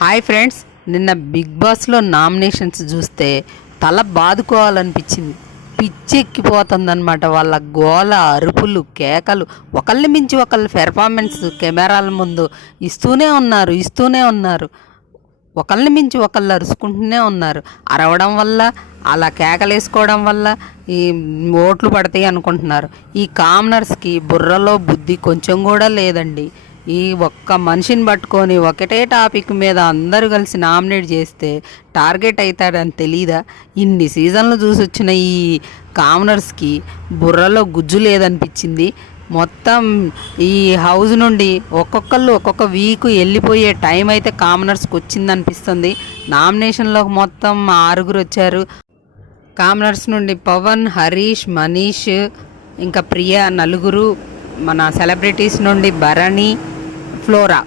Hi friends, నిన్న big బాస్లో nominations చూస్తే తల బాదుకోవాలనిపించింది. పిచ్చెక్కిపోతుందన్నమాట. వాళ్ళ గోల, అరుపులు, కేకలు, ఒకళ్ళని మించి ఒకళ్ళ పెర్ఫార్మెన్స్ కెమెరాల ముందు ఇస్తూనే ఉన్నారు. ఒకళ్ళని మించి ఒకళ్ళు అరుచుకుంటూనే ఉన్నారు. అరవడం వల్ల, అలా కేకలేసుకోవడం వల్ల ఈ ఓట్లు పడతాయి అనుకుంటున్నారు. ఈ కామనర్స్కి బుర్రలో బుద్ధి కొంచెం కూడా లేదండి. ఈ ఒక్క మనిషిని పట్టుకొని ఒకటే టాపిక్ మీద అందరూ కలిసి నామినేట్ చేస్తే టార్గెట్ అవుతాడని తెలీదా? ఇన్ని సీజన్లు చూసి వచ్చిన ఈ కామనర్స్కి బుర్రలో గుజ్జు లేదనిపించింది. మొత్తం ఈ హౌస్ నుండి ఒక్కొక్కళ్ళు ఒక్కొక్క వీక్ వెళ్ళిపోయే టైం అయితే కామనర్స్కి వచ్చిందనిపిస్తుంది. నామినేషన్లోకి మొత్తం 6 వచ్చారు. కామనర్స్ నుండి పవన్, హరీష్, మనీష్, ఇంకా ప్రియా, నలుగురు. మన సెలబ్రిటీస్ నుండి భరణి, ఫ్లోరా.